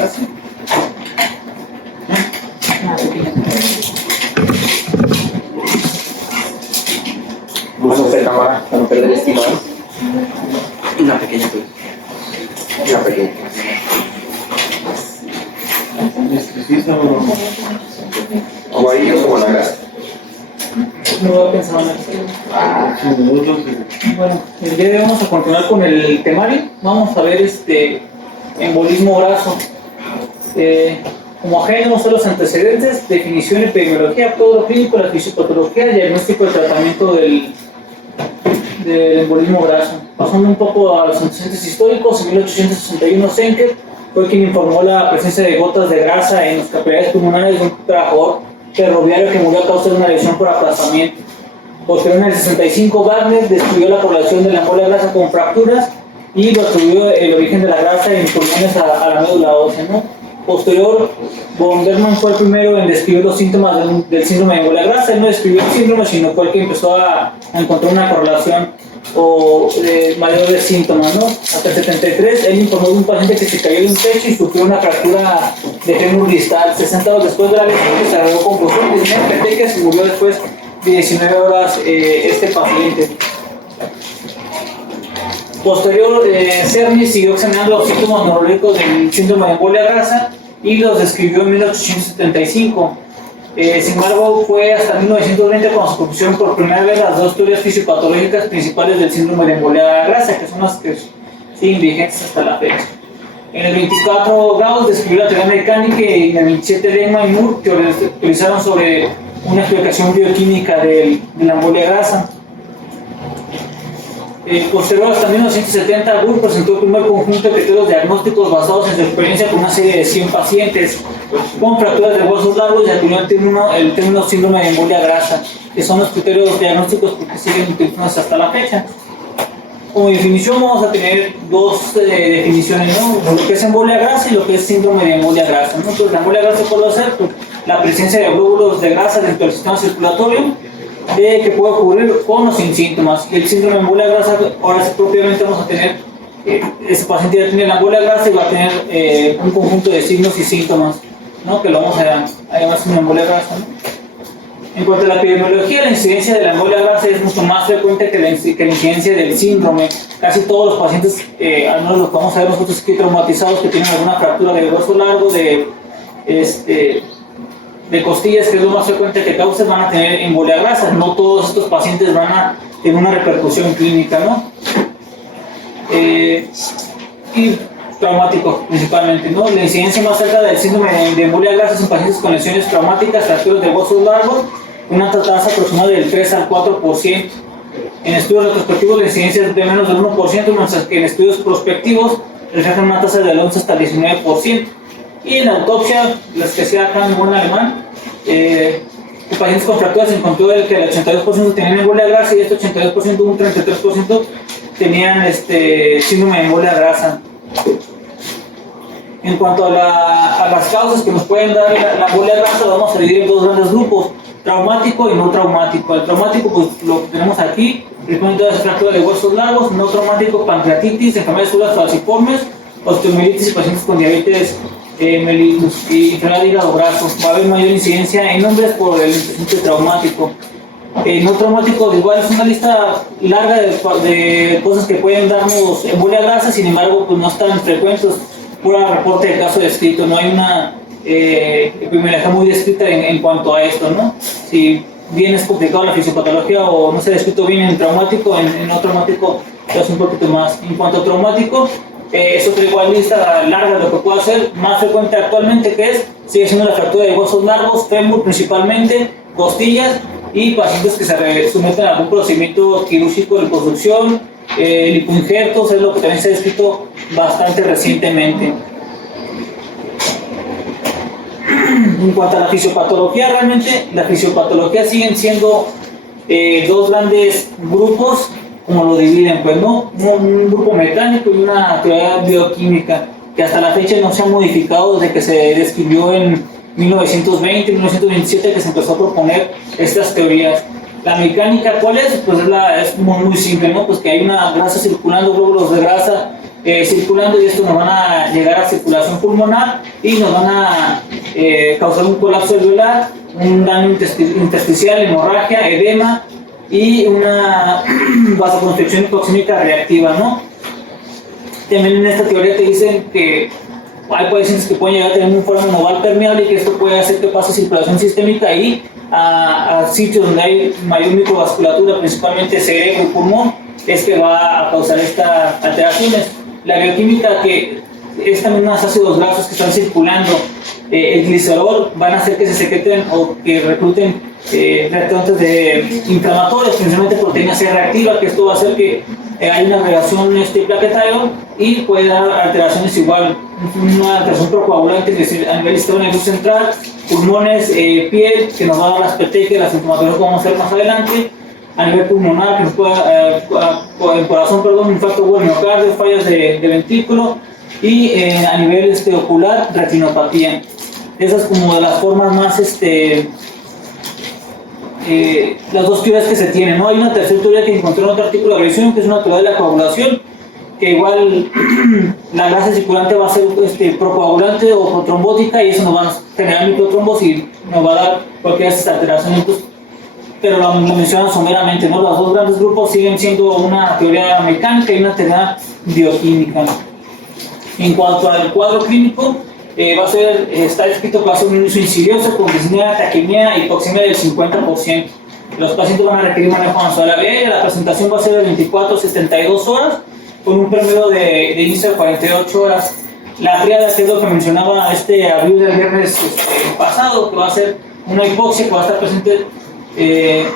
clase. Uso de cámara para no perder estimados. Una pequeña pues. Una pequeña. ¿O ahí o como la gas? No voy a pensar en eso. Bueno, el día de hoy vamos a continuar con el temario. Vamos a ver embolismo graso. Como ajeno son los antecedentes, definición, epidemiología, todo lo clínico, la fisiopatología, diagnóstico y tratamiento del embolismo graso. Pasando un poco a los antecedentes históricos, en 1861 Senker fue quien informó la presencia de gotas de grasa en las capilares pulmonares de un trabajador ferroviario que murió a causa de una lesión por aplastamiento. Posteriormente, en el 65, Wagner describió la correlación de la embolia grasa con fracturas y lo atribuyó el origen de la grasa en pulmones a la médula ósea, ¿no? Posterior, von Berman fue el primero en describir los síntomas del síndrome de embolia grasa. Él no describió el síndrome, sino fue el que empezó a encontrar una correlación mayor de síntomas, ¿no? Hasta el 73, él informó de un paciente que se cayó de un techo y sufrió una fractura de fémur distal. 60 horas después de la lesión, se agregó conclusión de que se murió después de 19 horas este paciente. Posterior, Cerny siguió examinando los síntomas neurológicos del síndrome de embolia grasa y los describió en 1875. Sin embargo, fue hasta 1920 cuando se propusieron por primera vez las dos teorías fisiopatológicas principales del síndrome de embolia grasa, que son las que siguen vigentes hasta la fecha. En el 24, Gauss describió la teoría mecánica y en el 27, Lehmann y Moore teorizaron sobre una explicación bioquímica de la embolia grasa. Posterior, hasta 1970, Burr presentó el primer conjunto de criterios diagnósticos basados en su experiencia con una serie de 100 pacientes con fracturas de huesos largos y acuñó el término síndrome de embolia grasa, que son los criterios diagnósticos que siguen utilizándose hasta la fecha. Como definición vamos a tener dos definiciones, ¿no? Lo que es embolia grasa y lo que es síndrome de embolia grasa, ¿no? Entonces, la embolia grasa puede ser la presencia de glóbulos de grasa dentro del sistema circulatorio, que puede ocurrir con o sin síntomas. Y el síndrome de embolia grasa, ahora sí, propiamente vamos a tener, ese paciente ya tiene la embolia grasa y va a tener un conjunto de signos y síntomas, ¿no? Que lo vamos a llamar síndrome de embolia grasa, ¿no? En cuanto a la epidemiología, la incidencia de la embolia grasa es mucho más frecuente que la incidencia del síndrome. Casi todos los pacientes, al menos los que vamos a ver nosotros aquí traumatizados, que tienen alguna fractura de hueso largo, de costillas, que es lo más frecuente que causa, van a tener embolia grasa. No todos estos pacientes van a tener una repercusión clínica, ¿no? Y traumático principalmente, ¿no? La incidencia más alta del síndrome de embolia grasa es en pacientes con lesiones traumáticas, fracturas de huesos largos, una tasa aproximada del 3 al 4%. En estudios retrospectivos la incidencia es de menos del 1%, mientras que en estudios prospectivos reflejan una tasa del 11 hasta el 19%. Y en autopsia, las que hacía acá en buen alemán, los pacientes con fracturas se encontró que el 82% tenían embolia grasa y este 82%, un 33% tenían síndrome de embolia grasa. En cuanto a las causas que nos pueden dar la embolia grasa, lo vamos a dividir en dos grandes grupos: traumático y no traumático. El traumático, pues lo que tenemos aquí, principalmente todas las fracturas de huesos largos; no traumático, pancreatitis, enfermedades de células falciformes, osteomielitis y pacientes con diabetes mellitus y enfermedad de hígado graso. Va a haber mayor incidencia en hombres por el antecedente traumático. No traumático, igual es una lista larga de cosas que pueden darnos embolia grasa, sin embargo, pues no están frecuentes. Pura reporte de caso descrito, no hay una epidemiología muy descrita en cuanto a esto, ¿no? Si bien es complicado la fisiopatología o no se ha descrito bien en traumático, en no traumático es un poquito más. En cuanto a traumático, es otra igual lista larga de lo que puede hacer. Más frecuente actualmente que sigue siendo la fractura de huesos largos, fémur principalmente, costillas y pacientes que se someten a algún procedimiento quirúrgico de reconstrucción, lipoinjertos, es lo que también se ha descrito bastante recientemente. En cuanto a la fisiopatología, realmente la fisiopatología siguen siendo dos grandes grupos, como lo dividen, pues, ¿no? Un grupo mecánico y una teoría bioquímica, que hasta la fecha no se ha modificado desde que se describió en 1920, 1927, que se empezó a proponer estas teorías. La mecánica, ¿cuál es? Pues es muy simple, ¿no? Pues que hay una grasa circulando, glóbulos de grasa circulando, y esto nos van a llegar a circulación pulmonar y nos van a causar un colapso alveolar, un daño intersticial, hemorragia, edema y una vasoconstricción hipoxémica reactiva, ¿no? También en esta teoría te dicen que hay pacientes que pueden llegar a tener un forma nodal permeable y que esto puede hacer que pase circulación sistémica y a sitios donde hay mayor microvasculatura, principalmente cerebro y pulmón, es que va a causar estas alteraciones. La bioquímica, que estas mismas ácidos grasos que están circulando, el glicerol, van a hacer que se secreten o que recluten reactantes inflamatorios, principalmente proteína C reactiva, que esto va a hacer que hay una reacción plaquetario y puede dar alteraciones igual, una alteración procoagulante, es decir, a nivel del sistema nervioso central, pulmones, piel, que nos va a dar las petequias, las inflamatorias que vamos a ver más adelante, a nivel pulmonar, que nos puede, corazón, perdón, infarto agudo, miocardio, fallas de ventrículo, y a nivel ocular, retinopatía. Esas como de las formas más, las dos teorías que se tienen, ¿no? Hay una tercera teoría que encontré en otro artículo de revisión, que es una teoría de la coagulación, que igual la grasa circulante va a ser procoagulante o protrombótica, y eso nos va a generar microtrombos y nos va a dar cualquiera de estas alteraciones. Pero lo mencionan someramente, ¿no? Los dos grandes grupos siguen siendo una teoría mecánica y una teoría bioquímica. En cuanto al cuadro clínico, está escrito que va a ser un inicio insidioso con disnea, taquimia y hipoxemia del 50%. Los pacientes van a requerir manejo avanzado de la vía. La presentación va a ser de 24 a 72 horas, con un promedio de inicio de 48 horas. La triada, que es lo que mencionaba abril del viernes pasado, que va a ser una hipoxia que va a estar presente, que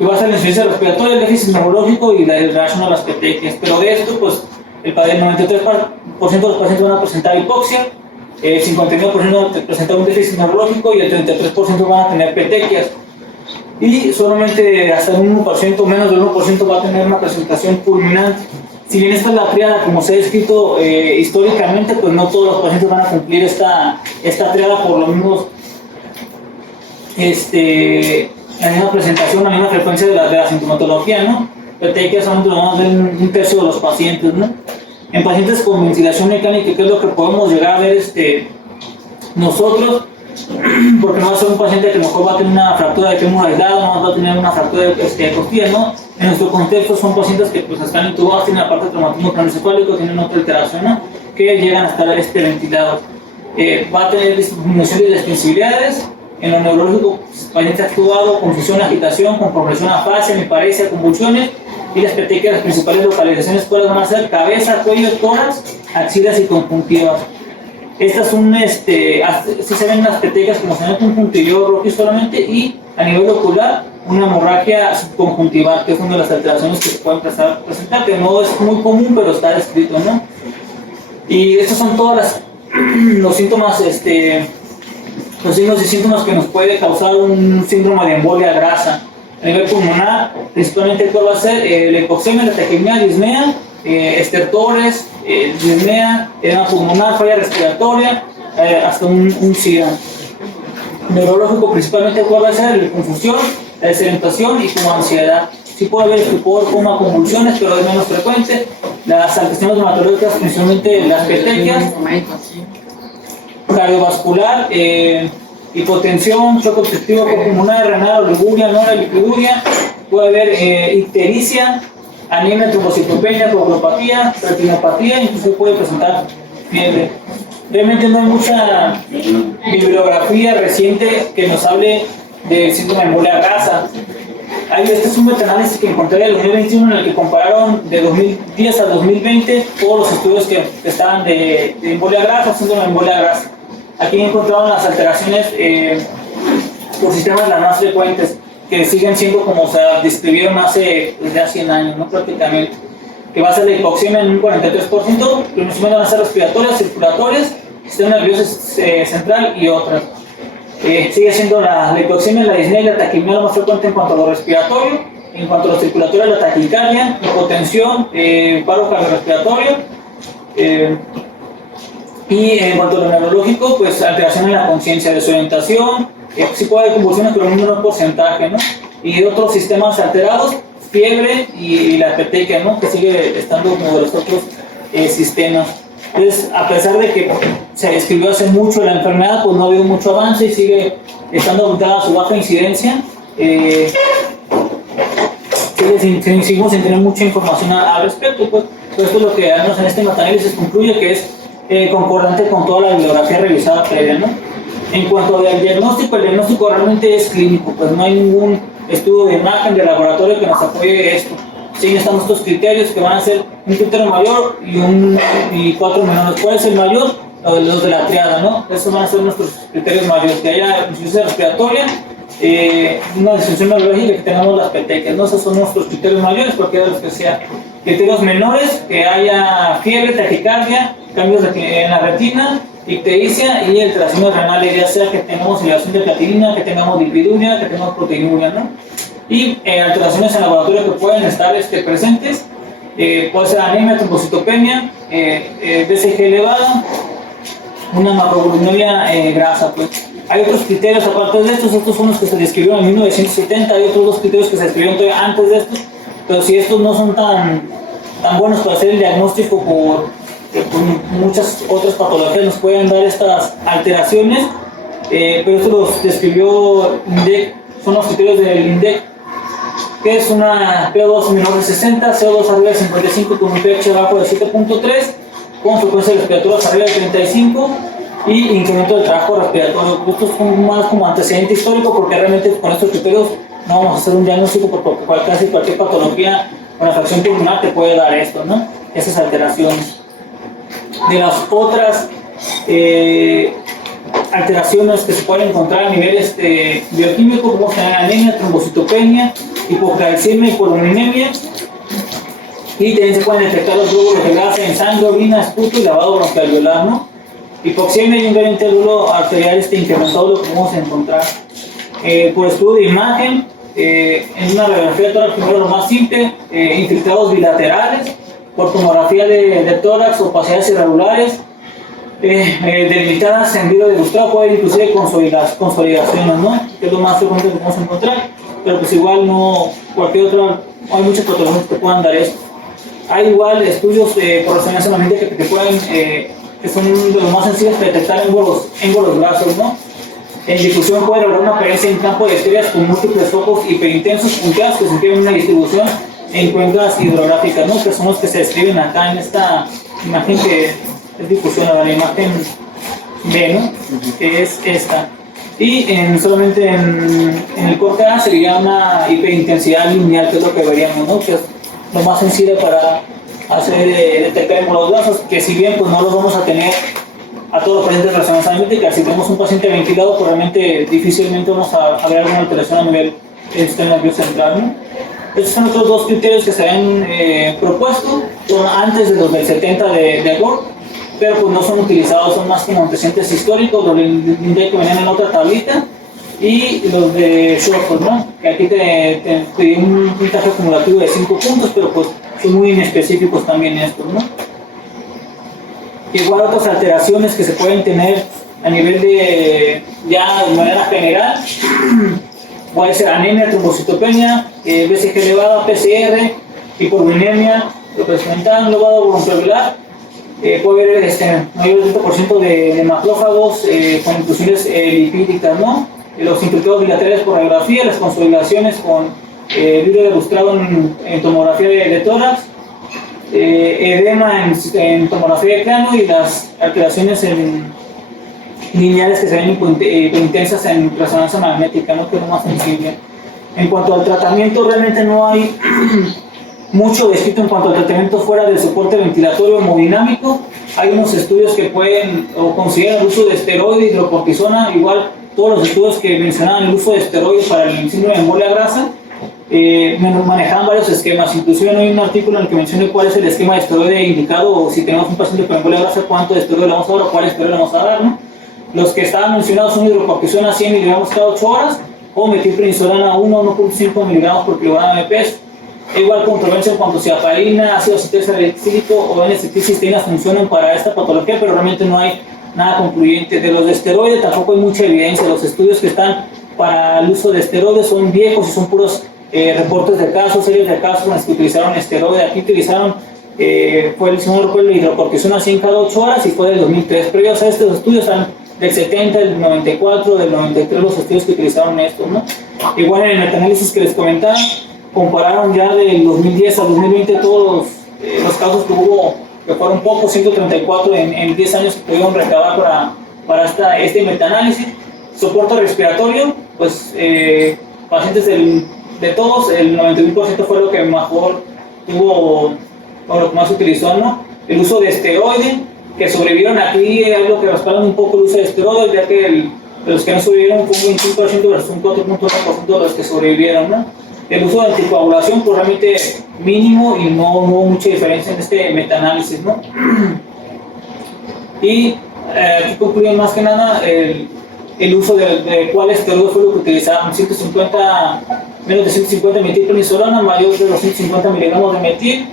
va a ser la insuficiencia respiratoria, el déficit neurológico y la degradación de las petequias. Pero de esto, pues, el 93% de los pacientes van a presentar hipoxia, el 59% van a presentar un déficit neurológico y el 33% van a tener petequias. Y solamente hasta el 1%, menos del 1%, va a tener una presentación fulminante. Si bien esta es la triada, como se ha descrito históricamente, pues no todos los pacientes van a cumplir esta triada por lo mismo, la misma presentación, la misma frecuencia de la sintomatología, ¿no? Petequias solamente lo vamos a ver en un tercio de los pacientes, ¿no? En pacientes con ventilación mecánica, ¿qué es lo que podemos llegar a ver nosotros? Porque no va a ser un paciente que a lo mejor va a tener una fractura de fémur aislado, no va a tener una fractura de costilla, ¿no? En nuestro contexto son pacientes que pues están intubados, tienen aparte de traumatismo craneoencefálico, tienen otra alteración, ¿no? Que llegan a estar ventilados. Va a tener disminución de las sensibilidades. En lo neurológico, paciente actuado, confusión, agitación, con progresión a afasia, hemiparesia, convulsiones, y las petequias, las principales localizaciones cuáles van a ser cabeza, cuello, tórax, axilas y conjuntivas. Estas son, sí se ven las petequias como se ven conjuntivo rojo solamente, y a nivel ocular, una hemorragia subconjuntival, que es una de las alteraciones que se pueden presentar, que no es muy común, pero está descrito, ¿no? Y estos son todos los síntomas, los signos y síntomas que nos puede causar un síndrome de embolia grasa. A nivel pulmonar, principalmente ¿cuál va a ser? La hipoxemia, la taquimia, disnea, estertores, disnea, edema pulmonar, falla respiratoria, hasta un SIDA. Neurológico, principalmente ¿cuál va a ser? La confusión, la desorientación y como ansiedad. Sí puede haber estupor, coma, convulsiones, pero es menos frecuente. Las alteraciones hematológicas, principalmente las petequias. Cardiovascular, hipotensión, choque obstructivo pulmonar, renal, oliguria, norelipiduria, puede haber ictericia, anemia, trombocitopenia, coagulopatía, retinopatía, incluso puede presentar fiebre. Realmente no hay mucha bibliografía reciente que nos hable del síndrome de embolia grasa. Este es un metaanálisis que encontré en el 2021 en el que compararon de 2010 a 2020 todos los estudios que estaban de embolia grasa, síndrome de embolia grasa. Aquí encontraron las alteraciones por sistemas las más frecuentes, que siguen siendo como se describieron desde hace 100 años, ¿no? Prácticamente. Que va a ser la hipoxemia en un 43%, los van a ser respiratorias, circulatorias, sistema nervioso central y otras. Sigue siendo la hipoxemia, la disnea y la taquimia lo más frecuente en cuanto a lo respiratorio. En cuanto a lo circulatorio, la taquicardia, hipotensión, paro cardiorrespiratorio. Y en cuanto a lo neurológico, pues alteración en la conciencia, desorientación, sí puede haber convulsiones, pero en un menor porcentaje, ¿no? Y otros sistemas alterados, fiebre y la petequia, ¿no? Que sigue estando como de los otros sistemas. Entonces, a pesar de que se describió hace mucho la enfermedad, pues no ha habido mucho avance y sigue estando apuntada a su baja incidencia. Seguimos sin tener mucha información al respecto. Pues esto es lo que al menos en este metaanálisis concluye que es concordante con toda la bibliografía revisada previa, ¿no? En cuanto al diagnóstico, el diagnóstico realmente es clínico, pues no hay ningún estudio de imagen de laboratorio que nos apoye esto. Sí, están estos criterios que van a ser un criterio mayor y 4 menores. ¿Cuál es el mayor? Los de la triada, ¿no? Esos van a ser nuestros criterios mayores. Que haya insuficiencia respiratoria, una disfunción neurológica, que tengamos las petecas, ¿no? Esos son nuestros criterios mayores, cualquiera de los que sea. Criterios menores, que haya fiebre, taquicardia, cambios en la retina, ictericia y alteraciones renales, ya sea que tengamos elevación de platinina, que tengamos lipiduria, que tengamos proteinuria, ¿no? Y alteraciones en laboratorio que pueden estar presentes, puede ser anemia, trombocitopenia, BCG elevada, una macroglobulinuria grasa, pues. Hay otros criterios aparte de estos son los que se describieron en 1970, hay otros dos criterios que se describieron todavía antes de estos, pero si estos no son tan buenos para hacer el diagnóstico por muchas otras patologías nos pueden dar estas alteraciones, pero esto los describió INDEC, son los criterios del INDEC, que es una PO2 menor de 60, CO2 arriba de 55 con un pH abajo de 7.3, con frecuencia respiratoria arriba de 35 y incremento del trabajo respiratorio. Esto es más como antecedente histórico porque realmente con estos criterios no vamos a hacer un diagnóstico porque casi cualquier patología con afección pulmonar te puede dar esto, ¿no? Esas alteraciones. De las otras alteraciones que se pueden encontrar a nivel bioquímico, como tener anemia, trombocitopenia, hipocalcemia y poloninemia, y también se pueden detectar los glóbulos de grasa en sangre, orina, esputo y lavado broncoalveolar, ¿no? Hipoxemia y un gradiente del glóbulo arterial incrementado lo podemos encontrar. Por estudio de imagen, en una radiografía de tórax, primero lo más simple, infiltrados bilaterales, por tomografía de tórax, opacidades irregulares, delimitadas en vidrio degustado, puede inclusive consolidaciones, ¿no? Que es lo más frecuente que podemos encontrar, pero pues igual no, cualquier otra, hay muchas patologías que puedan dar esto. Hay igual estudios por resonancia magnética que pueden, que son de los más sencillos de detectar émbolos grasos, ¿no? En difusión puede lograr una apariencia en campo de estrellas con múltiples focos hiperintensos punteados que se tienen una distribución en cuencas hidrográficas, ¿no? Que son los que se describen acá en esta imagen que es difusión, la imagen B, ¿no? Que es esta. Y solamente en el corte A sería una hiperintensidad lineal, que es lo que veríamos, ¿no? Que es lo más sencillo para hacer detectar émbolos grasos, que si bien pues no los vamos a tener a todos los pacientes de resonancia magnética, si tenemos un paciente ventilado, pues realmente difícilmente vamos a ver alguna alteración a nivel del sistema nervioso central, ¿no? Estos son otros dos criterios que se habían propuesto, antes de los del 70 de Gore, pero pues no son utilizados, son más como antecedentes históricos, los del INDEC que venían en otra tablita, y los de Shortford, ¿no? Que aquí te di un puntaje acumulativo de 5 puntos, pero pues son muy inespecíficos también estos, ¿no? Igual otras alteraciones que se pueden tener a nivel de manera general, puede ser anemia, trombocitopenia, BCG elevada, PCR, hipoglucemia, representada globado broncoalveolar, puede haber mayor del 30% de macrófagos con inclusiones lipídicas, ¿no? Los infiltrados bilaterales por radiografía, las consolidaciones con vidrio delustrado en tomografía de tórax, edema en tomografía de cráneo y las alteraciones lineales que se ven intensas en resonancia magnética, ¿no? Que es lo más sensible. En cuanto al tratamiento, realmente no hay mucho descrito en cuanto al tratamiento fuera del soporte ventilatorio hemodinámico. Hay unos estudios que pueden o consideran el uso de esteroides, hidrocortisona, igual todos los estudios que mencionaban el uso de esteroides para el síndrome de embolia grasa, manejaban varios esquemas. Inclusive no hay un artículo en el que mencione cuál es el esquema de esteroide indicado, o si tenemos un paciente con embolia grasa, cuánto de esteroide le vamos a dar o cuál esteroide le vamos a dar, ¿no? Los que estaban mencionados son hidrocortisona 100 miligramos cada 8 horas o metilprednisolona 1.5 miligramos por kilogramo de peso. Igual controversia en cuanto a heparina, ácido acetilsalicílico o N-acetilcisteína funcionan para esta patología, pero realmente no hay nada concluyente. De los de esteroides tampoco hay mucha evidencia. Los estudios que están para el uso de esteroides son viejos y son puros reportes de casos, series de casos en los que utilizaron esteroides. Aquí utilizaron fue el señor de hidrocortisona 100 cada 8 horas y fue del 2003. Previos a estos estudios están del 70, del 94, del 93 los estudios que utilizaron estos, ¿no? Igual en el metaanálisis que les comentaba, compararon ya del 2010 al 2020 todos los casos que hubo, que fueron pocos, 134 en 10 años que pudieron recabar para este metaanálisis. Soporte respiratorio, pues pacientes de todos, el 91% fue lo que mejor tuvo, o lo que más utilizó, ¿no? El uso de esteroide, que sobrevivieron aquí, algo que respaldan un poco el uso de esteroides, ya que de los que no sobrevivieron fue un 25% versus un 4.1% de los que sobrevivieron, ¿no? El uso de anticoagulación, pues realmente mínimo y no hubo mucha diferencia en este metaanálisis, ¿no? Y aquí concluyen más que nada el uso de cuál esteroide fue lo que utilizaron, menos de 150 metilprednisolona, mayor de 250 miligramos de metil,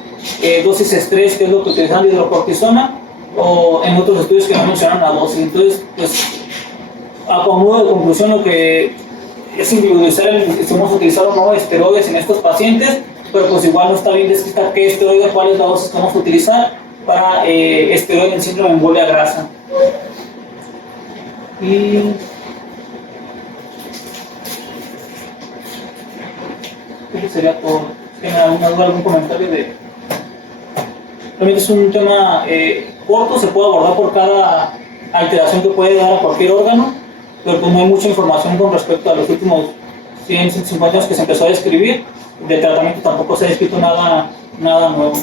dosis estrés, que es lo que utilizaban de hidrocortisona, o en otros estudios que no mencionaron la dosis. Entonces, pues, a modo de conclusión, lo que es individualizar si hemos utilizado o no esteroides en estos pacientes, pero pues igual no está bien descrita qué esteroide, cuál es la dosis que vamos a utilizar para esteroide en síndrome de embolia grasa. Y eso sería todo. ¿Tienen alguna duda, algún comentario de...? Realmente es un tema corto, se puede abordar por cada alteración que puede dar a cualquier órgano, pero pues no hay mucha información con respecto a los últimos 100, 150 años que se empezó a describir. De tratamiento tampoco se ha descrito nada nuevo.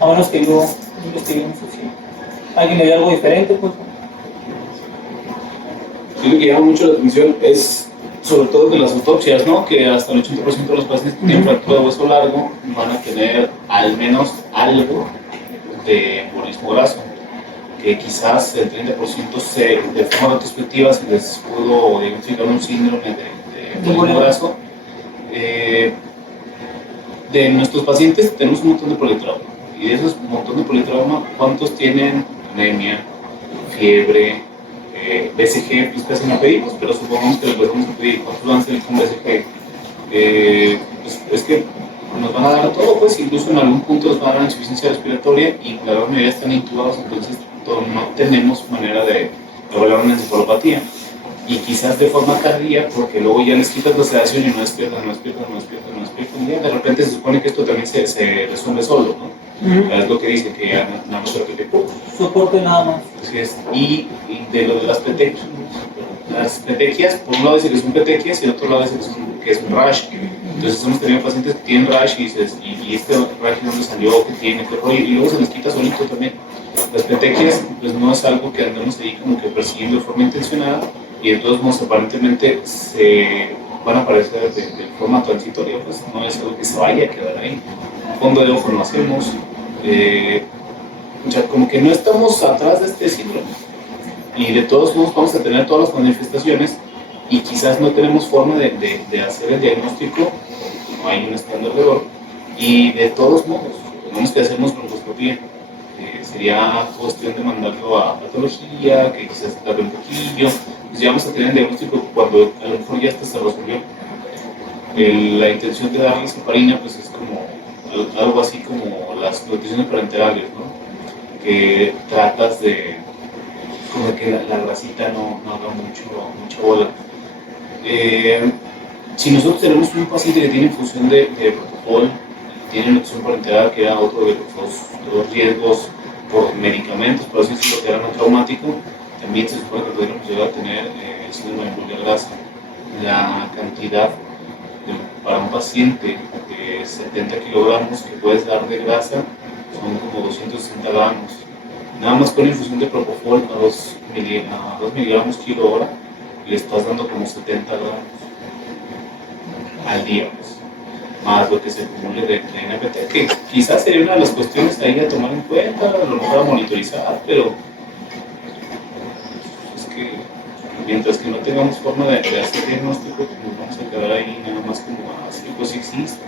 A menos que yo investigue, no sé si alguien le dio algo diferente, pues. Lo que llama mucho la atención es, sobre todo de las autopsias, ¿no? Que hasta el 80% de los pacientes que tienen fractura de hueso largo van a tener al menos algo de embolismo graso, que quizás el 30% de forma retrospectiva se les pudo diagnosticar un síndrome de embolismo graso. De nuestros pacientes tenemos un montón de politrauma, y de esos montón de politrauma, ¿cuántos tienen anemia, fiebre, BCG? Pues casi no pedimos, pero supongamos que les podemos pedir cuántos van a ser con BCG. Pues es que nos van a dar todo, pues incluso en algún punto nos van a dar insuficiencia respiratoria y la gran mayoría están intubados, entonces no tenemos manera de evaluar una encefalopatía. Y quizás de forma tardía, porque luego ya les quitas la sedación y no despiertan, y ya de repente se supone que esto también se resuelve solo, ¿no? Es lo que dice, que ya nada más repite poco. Soporte nada más. Así es. Y de lo de las petequias. Las petequias, por un lado dice que son petequias y por otro lado dice que es un rash. Entonces hemos tenido pacientes que tienen rash y este rash no les salió, que tiene, qué rollo, y luego se les quita solito también. Las petequias, pues no es algo que andamos ahí como que persiguiendo de forma intencionada, y de todos modos aparentemente se van a aparecer de forma transitoria, pues no es algo que se vaya a quedar ahí. Fondo de ojo no hacemos, o sea, como que no estamos atrás de este síndrome, y de todos modos vamos a tener todas las manifestaciones y quizás no tenemos forma de hacer el diagnóstico, no hay un estándar de error, y de todos modos tenemos que hacernos broncoscopía. Sería cuestión de mandarlo a patología, que quizás tarde un poquillo, pues ya vamos a tener el diagnóstico cuando a lo mejor ya hasta se resolvió. La intención de darles heparina pues es como algo así como las nutriciones parenterales, ¿no? Que tratas de como que la grasita no haga mucha bola. Si nosotros tenemos un paciente que tiene infusión de propofol, tiene nutrición parenteral, que era otro de los riesgos por medicamentos, por así decirlo, que era no traumático, también se supone que podríamos llegar a tener síndrome de embolia grasa. La cantidad para un paciente de 70 kilogramos que puedes dar de grasa son como 260 gramos. Nada más con infusión de propofol a 2 miligramos kilo hora, le estás dando como 70 gramos al día, pues, más lo que se acumule de NPT, que quizás sería una de las cuestiones ahí a tomar en cuenta, a lo mejor a monitorizar, pero es que mientras que no tengamos forma de hacer diagnóstico, pues nos vamos a quedar ahí nada más como así, pues existe.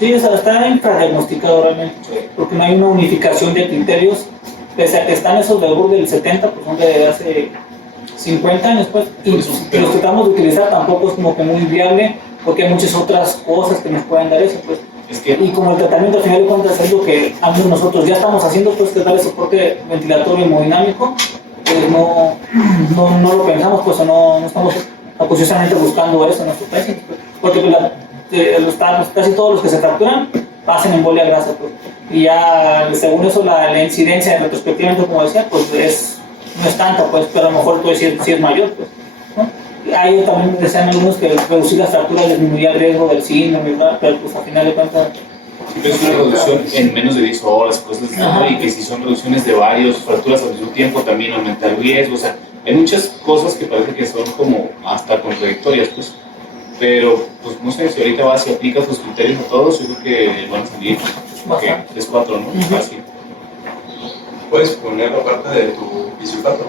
Sí, o sea, está infradiagnosticado realmente, porque no hay una unificación de criterios, pese a que están esos de Urb del 70, pues son de hace 50 años, pues, y los que tratamos de utilizar tampoco es como que muy viable, porque hay muchas otras cosas que nos pueden dar eso, pues. Es que Y como el tratamiento al final de cuentas es lo que nosotros ya estamos haciendo, pues que darle soporte ventilatorio hemodinámico, pues no lo pensamos, pues o no estamos acuciosamente buscando eso en nuestros pacientes, pues, porque pues, casi todos los que se fracturan pasan embolia grasa, pues, y ya según eso la incidencia retrospectivamente, como decía, pues no es tanta, pues, pero a lo mejor pues, sí es mayor, pues, ¿no? Hay también decían algunos que reducir las fracturas disminuía el riesgo del síndrome, ¿verdad? Pero pues al final de cuentas es una reducción en menos de 10 horas, cosas así, ¿no? Y que si son reducciones de varios fracturas al mismo tiempo también aumenta el riesgo, o sea, hay muchas cosas que parece que son como hasta contradictorias, pues, pero pues no sé, si ahorita vas y aplicas los criterios a todos, yo creo que van a salir, que es 4, ¿no? Fácil. Puedes poner la parte de tu fisiopatro.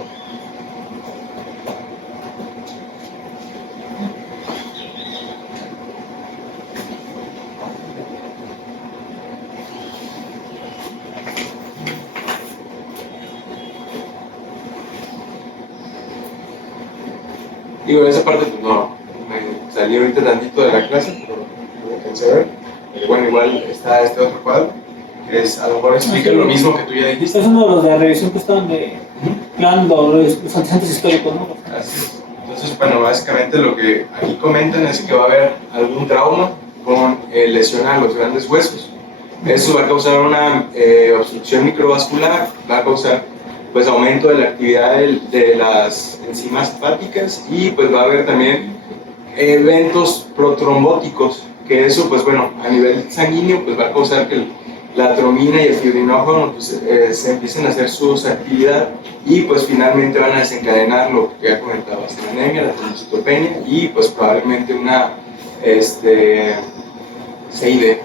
Digo, en esa parte pues no, me salí ahorita tantito de la clase, pero no alcancé a ver. Bueno, igual está este otro cuadro, que es, a lo mejor explica lo mismo que tú ya dijiste. es uno de los de la revisión que estaban de plan los antecedentes históricos, ¿no? Así es. Entonces, bueno, básicamente lo que aquí comentan es que va a haber algún trauma con lesión a los grandes huesos. Eso va a causar una obstrucción microvascular, va a causar pues aumento de la actividad de las enzimas hepáticas y pues va a haber también eventos protrombóticos, que eso pues bueno, a nivel sanguíneo pues va a causar que la tromina y el fibrinógeno pues, se empiecen a hacer su actividad y pues finalmente van a desencadenar lo que ya comentabas, la anemia, la trombocitopenia y pues probablemente una CID.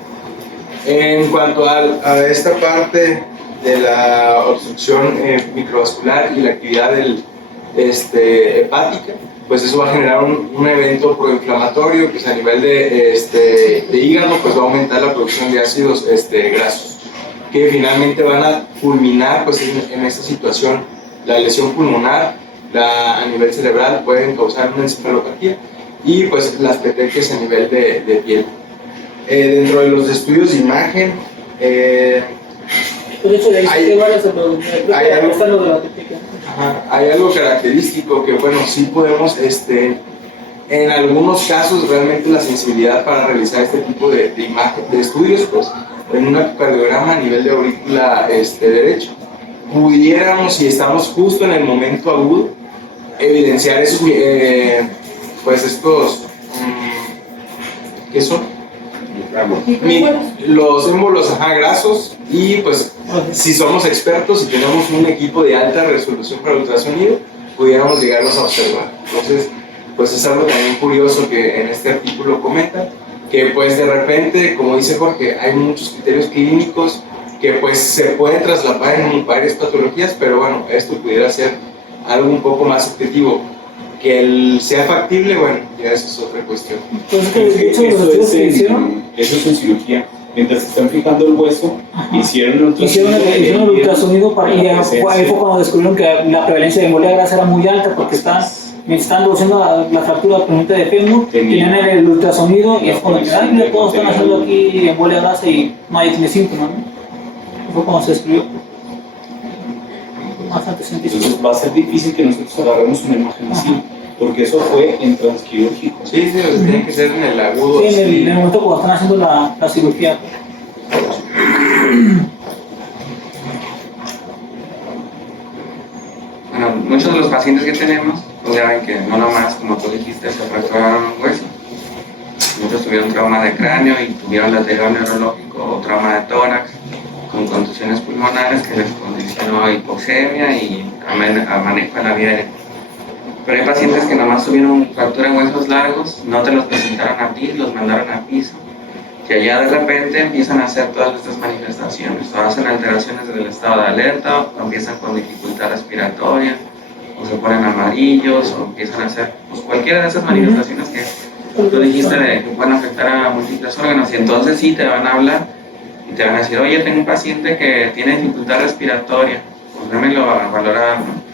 En cuanto a esta parte de la obstrucción microvascular y la actividad hepática, pues eso va a generar un evento proinflamatorio, pues a nivel de hígado, pues va a aumentar la producción de ácidos grasos, que finalmente van a culminar pues en esta situación. La lesión pulmonar, a nivel cerebral, pueden causar una encefalopatía y pues las petequias a nivel de piel. Dentro de los estudios de imagen, hay algo característico que, bueno, sí podemos, en algunos casos, realmente la sensibilidad para realizar este tipo de imagen, de estudios, pues, en un ecocardiograma a nivel de aurícula derecho, pudiéramos, si estamos justo en el momento agudo, evidenciar esos, pues, estos, ¿qué son? Los émbolos grasos y pues si somos expertos y tenemos un equipo de alta resolución para ultrasonido pudiéramos llegarlos a observar. Entonces pues es algo también curioso que en este artículo comenta que pues de repente, como dice Jorge, hay muchos criterios clínicos que pues se pueden trasladar en varias patologías, pero bueno, esto pudiera ser algo un poco más objetivo. Que sea factible, bueno, ya eso es otra cuestión. Pues que de hecho los estudios que hicieron, eso es en cirugía. Mientras están fijando el hueso, hicieron el ultrasonido y ahí fue cuando descubrieron que la prevalencia de embolia grasa era muy alta porque están reduciendo la fractura permanente de fémur, tenían el ultrasonido y es cuando todos están haciendo aquí embolia grasa y nadie tiene síntomas, ¿no? Fue cuando se descubrió. Bastante científico. Entonces va a ser difícil que nosotros agarremos una imagen así, porque eso fue en transquirúrgico. Sí, tiene que ser en el agudo. Sí, en el momento cuando están haciendo la cirugía. Bueno, muchos de los pacientes que tenemos, pues ya ven que no nomás, como tú dijiste, se fracturaron un hueso. Muchos tuvieron trauma de cráneo y tuvieron lateral neurológico o trauma de tórax, con contusiones pulmonares que les condicionó hipoxemia y a manejo de la vía aérea. Pero hay pacientes que nomás tuvieron fractura en huesos largos, no te los presentaron a ti, los mandaron a piso, que allá de repente empiezan a hacer todas estas manifestaciones, o hacen alteraciones del estado de alerta, o empiezan con dificultad respiratoria, o se ponen amarillos, o empiezan a hacer pues, cualquiera de esas manifestaciones que tú dijiste que pueden afectar a múltiples órganos, y entonces sí te van a hablar y te van a decir, oye, tengo un paciente que tiene dificultad respiratoria, pues démelo a valorar, ¿no?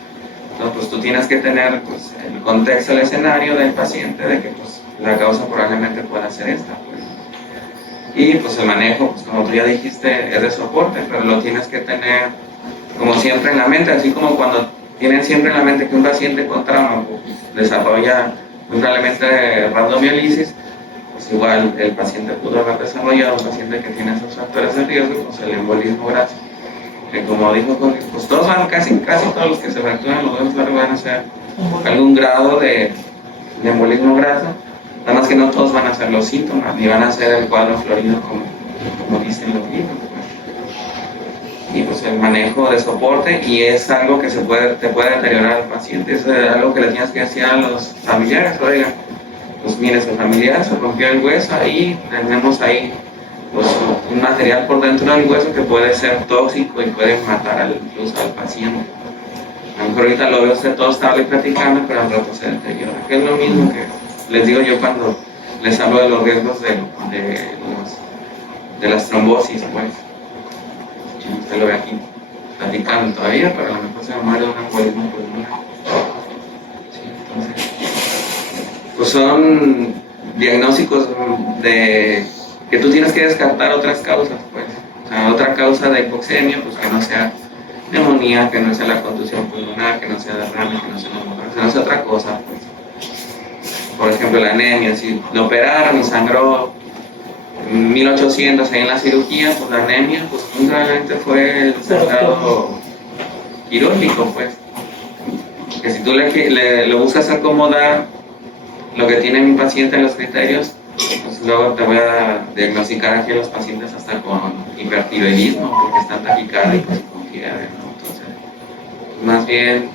Entonces, pues tú tienes que tener pues, el contexto, el escenario del paciente de que pues, la causa probablemente pueda ser esta. Pues. Y pues el manejo, pues como tú ya dijiste, es de soporte, pero lo tienes que tener como siempre en la mente, así como cuando tienen siempre en la mente que un paciente con trauma pues, desarrolla muy probablemente rabdomiolisis, pues igual el paciente pudo haber desarrollado, un paciente que tiene esos factores de riesgo, pues el embolismo graso, que como dijo Jorge, pues todos van, casi todos los que se fracturan los dedos largos van a hacer algún grado de embolismo graso, nada más que no todos van a ser los síntomas, ni van a ser el cuadro florido como dicen los libros. Y pues el manejo de soporte, y es algo que te puede deteriorar al paciente, es algo que le tienes que decir a los familiares, oigan, pues mire, su familiar se rompió el hueso, ahí tenemos ahí pues, un material por dentro del hueso que puede ser tóxico y puede matar incluso al paciente. A lo mejor ahorita lo veo usted todo estable platicando, pero al rato se deteriora, que es lo mismo que les digo yo cuando les hablo de los riesgos de las trombosis, pues. Usted lo ve aquí platicando todavía, pero a lo mejor se me muere de un embolismo pulmonar. Sí, entonces, pues son diagnósticos que tú tienes que descartar otras causas, pues. O sea, otra causa de hipoxemia, pues que no sea neumonía, que no sea la contusión pulmonar, que no sea derrame, que no sea neumonía, que no sea otra cosa, pues. Por ejemplo, la anemia, si lo operaron y sangró 1800 ahí en la cirugía, pues la anemia, pues realmente fue el sangrado quirúrgico, pues. Que si tú le buscas acomodar lo que tiene mi paciente en los criterios, pues luego te voy a diagnosticar aquí a los pacientes hasta con hipertiroidismo, porque están taquicárdicos y con fiebre, ¿no? Entonces, más bien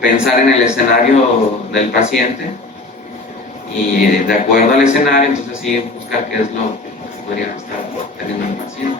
pensar en el escenario del paciente y de acuerdo al escenario, entonces sí buscar qué es lo que podría estar teniendo el paciente.